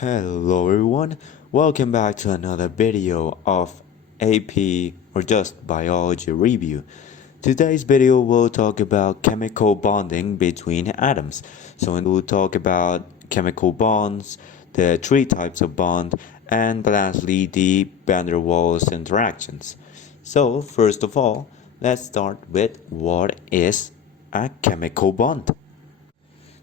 Hello everyone, welcome back to another video of AP or just biology review. Today's video will talk about chemical bonding between atoms. So we'll talk about chemical bonds, the three types of bond, and lastly the van der Waals interactions. So first of all, let's start with what is a chemical bond.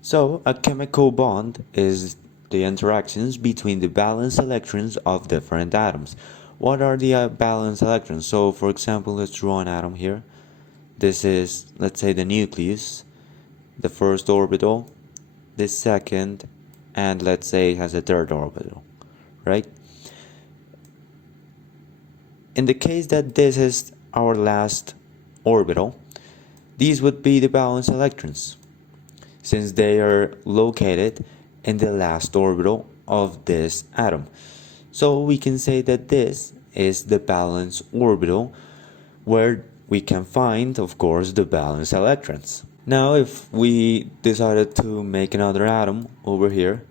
So, a chemical bond is the interactions between the valence electrons of different atoms. What are the valence electrons? So, for example, let's draw an atom here. This is, let's say, the nucleus, the first orbital, the second, and let's say it has a third orbital, right? In the case that this is our last orbital, these would be the valence electrons, since they are located in the last orbital of this atom. So we can say that this is the valence orbital where we can find, of course, the valence electrons. Now if we decided to make another atom over here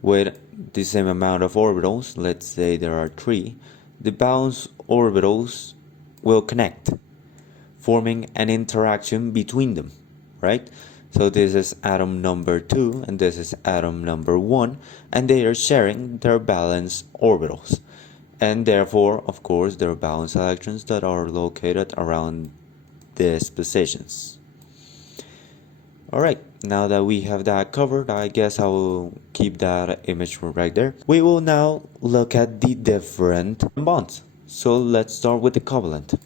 with the same amount of orbitals, let's say there are 3, the valence orbitals will connect, forming an interaction between them, right? So this is atom number 2 and this is atom number 1, and they are sharing their valence orbitals, and therefore of course their valence electrons that are located around these positions. Alright, now that we have that covered, I guess I will keep that image right there. We will now look at the different bonds. So let's start with the covalent.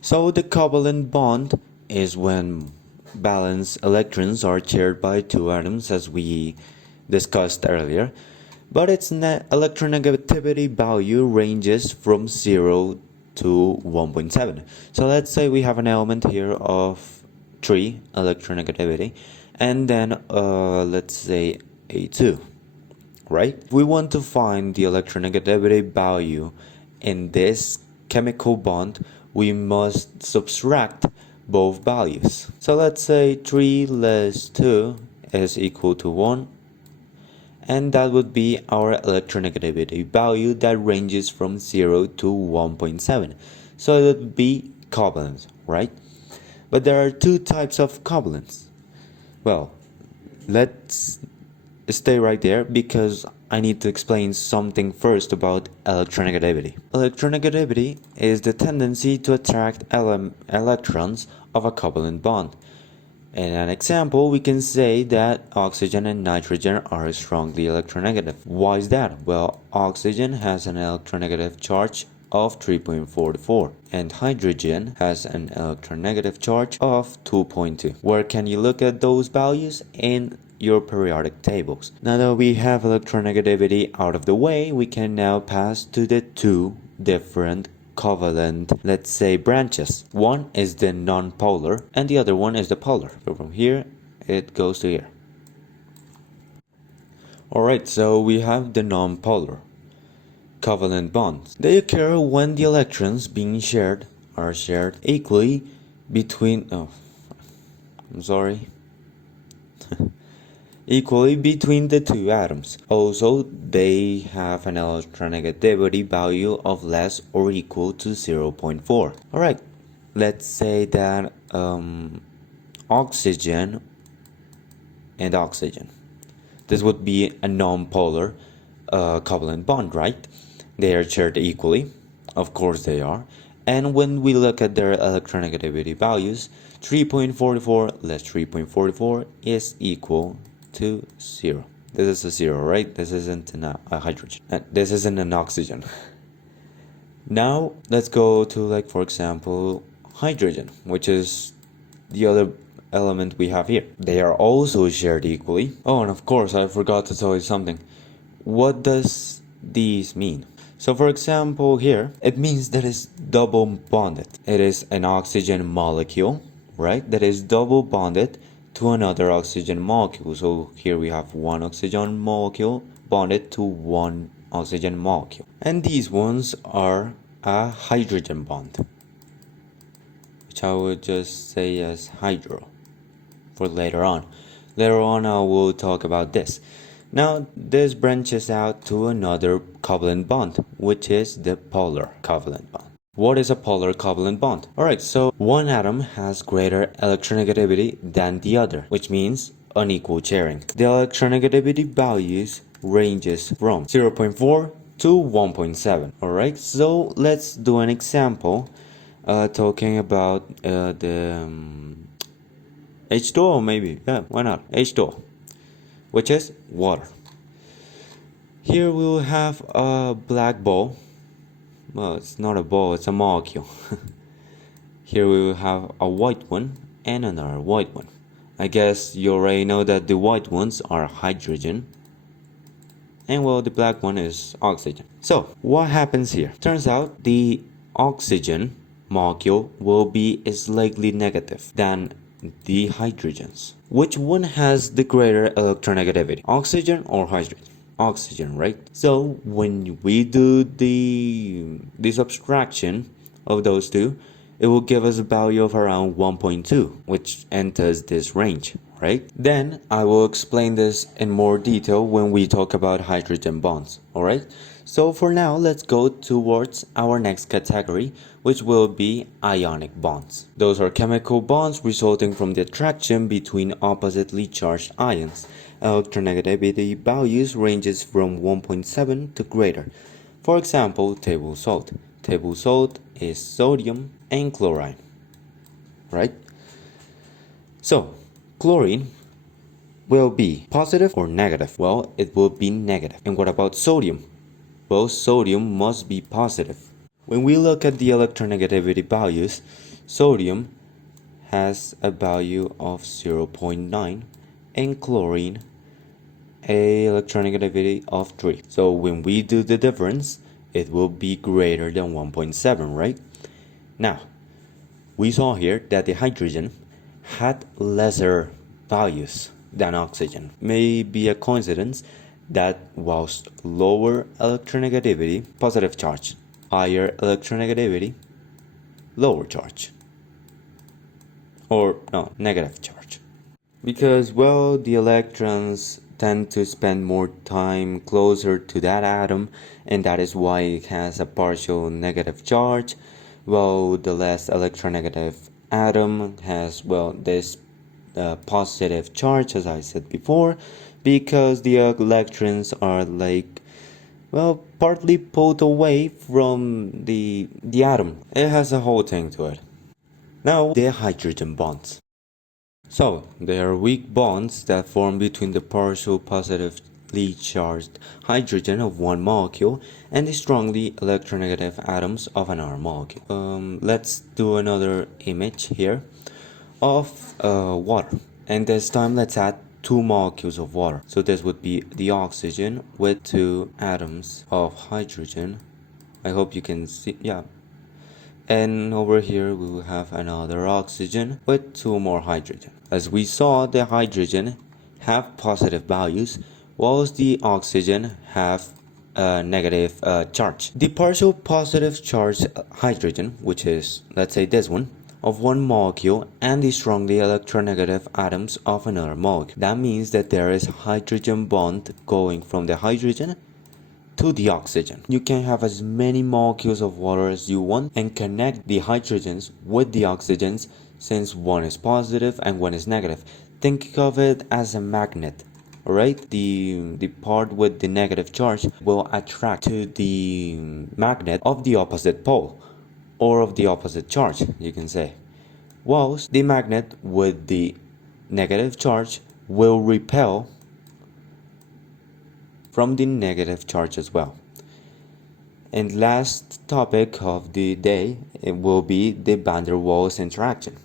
So the covalent bond is when valence electrons are shared by two atoms, as we discussed earlier, but its electronegativity value ranges from 0 to 1.7. So let's say we have an element here of 3 electronegativity, and then let's say a 2, right? We want to find the electronegativity value in this chemical bond. We must subtract both values. So let's say 3 less 2 is equal to 1, and that would be our electronegativity value that ranges from 0 to 1.7. So it would be covalent, right? But there are two types of covalents. Well, let's stay right there because I need to explain something first about electronegativity. Electronegativity is the tendency to attract electrons of a covalent bond. In an example, we can say that oxygen and nitrogen are strongly electronegative. Why is that? Well, oxygen has an electronegative charge of 3.44 and hydrogen has an electronegative charge of 2.2. Where can you look at those values? In your periodic tables. Now that we have electronegativity out of the way, we can now pass to the two different covalent, let's say, branches. One is the non-polar and the other one is the polar. So from here it goes to here. Alright, so we have the non-polar covalent bonds. They occur when the electrons being shared are shared equally between equally between the two atoms. Also, they have an electronegativity value of less or equal to 0.4. Alright, let's say that oxygen and oxygen. This would be a non-polar covalent bond, right? They are shared equally. Of course they are. And when we look at their electronegativity values, 3.44 less 3.44 is equal to 0. This is a 0, right? This isn't a hydrogen. This isn't an oxygen. Now let's go to, like, for example, hydrogen, which is the other element we have here. They are also shared equally. Oh, and of course I forgot to tell you something. What does these mean? So for example here, it means that it's double bonded. It is an oxygen molecule, right? That is double bonded to another oxygen molecule. So here we have one oxygen molecule bonded to one oxygen molecule. And these ones are a hydrogen bond, which I would just say as hydro for later on. Later on I will talk about this. Now this branches out to another covalent bond, which is the polar covalent bond. What is a polar covalent bond? Alright, so one atom has greater electronegativity than the other, which means unequal sharing. The electronegativity values ranges from 0.4 to 1.7. Alright, so let's do an example talking about the H2O maybe. Yeah, why not? H2O, which is water. Here we will have a black ball. Well, it's not a ball, it's a molecule. Here we will have a white one and another white one. I guess you already know that the white ones are hydrogen, and well, the black one is oxygen. So what happens here? Turns out the oxygen molecule will be slightly negative than the hydrogens. Which one has the greater electronegativity? Oxygen or hydrogen? Oxygen, right? So when we do the subtraction of those two, it will give us a value of around 1.2, which enters this range, right? Then I will explain this in more detail when we talk about hydrogen bonds, alright? So for now, let's go towards our next category, which will be ionic bonds. Those are chemical bonds resulting from the attraction between oppositely charged ions. Electronegativity values ranges from 1.7 to greater. For example, table salt. Table salt is sodium and chlorine, right? So, chlorine will be positive or negative? Well, it will be negative. And what about sodium? Well, sodium must be positive. When we look at the electronegativity values, sodium has a value of 0.9 and chlorine a electronegativity of 3. So when we do the difference, it will be greater than 1.7, right? Now, we saw here that the hydrogen had lesser values than oxygen. May be a coincidence that whilst lower electronegativity, positive charge, higher electronegativity, lower charge. Or no, negative charge. Because, well, the electrons tend to spend more time closer to that atom, and that is why it has a partial negative charge. Well, the less electronegative atom has, well, this positive charge, as I said before, because the electrons are like, well, partly pulled away from the atom. It has a whole thing to it. Now, the hydrogen bonds. So, they are weak bonds that form between the partial positively charged hydrogen of one molecule and the strongly electronegative atoms of another molecule. Let's do another image here of water. And this time let's add two molecules of water. So this would be the oxygen with two atoms of hydrogen. I hope you can see, yeah. And over here we will have another oxygen with two more hydrogen. As we saw, the hydrogen have positive values, whilst the oxygen have a negative charge. The partial positive charged hydrogen, which is, let's say this one, of one molecule, and the strongly electronegative atoms of another molecule. That means that there is a hydrogen bond going from the hydrogen to the oxygen. You can have as many molecules of water as you want and connect the hydrogens with the oxygens, since one is positive and one is negative. Think of it as a magnet. Alright, the part with the negative charge will attract to the magnet of the opposite pole, or of the opposite charge, you can say. Whilst the magnet with the negative charge will repel from the negative charge as well. And last topic of the day, it will be the van der Waals interaction.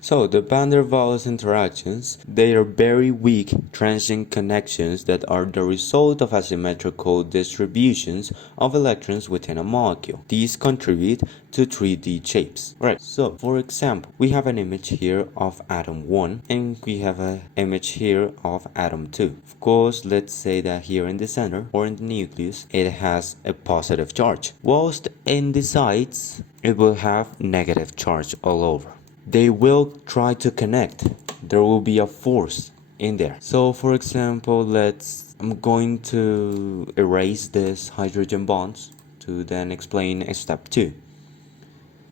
So the van der Waals interactions, they are very weak transient connections that are the result of asymmetrical distributions of electrons within a molecule. These contribute to 3D shapes. Right, so for example, we have an image here of atom 1 and we have an image here of atom 2. Of course, let's say that here in the center or in the nucleus, it has a positive charge, whilst in the sides, it will have negative charge all over. They will try to connect. There will be a force in there. So for example, let's I'm going to erase this hydrogen bonds to then explain step 2.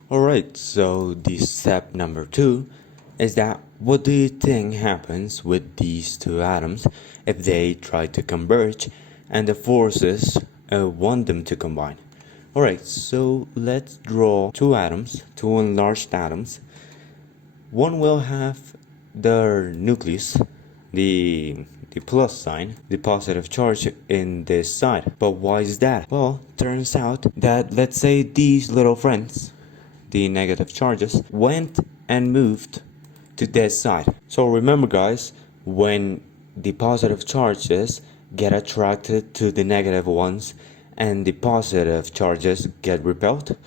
Alright, so the step number 2 is that what do you think happens with these two atoms if they try to converge and the forces want them to combine? Alright, so let's draw two atoms, two enlarged atoms. One will have their nucleus, the plus sign, the positive charge in this side. But why is that? Well, turns out that let's say these little friends, the negative charges, went and moved to this side. So remember guys, when the positive charges get attracted to the negative ones and the positive charges get repelled,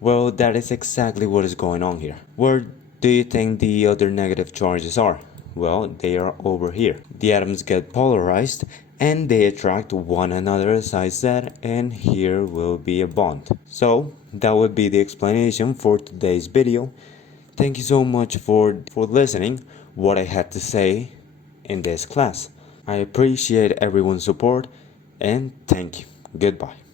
well, that is exactly what is going on here. Where do you think the other negative charges are? Well, they are over here. The atoms get polarized and they attract one another, as I said, and here will be a bond. So that would be the explanation for today's video. Thank you so much for listening what I had to say in this class. I appreciate everyone's support and thank you. Goodbye.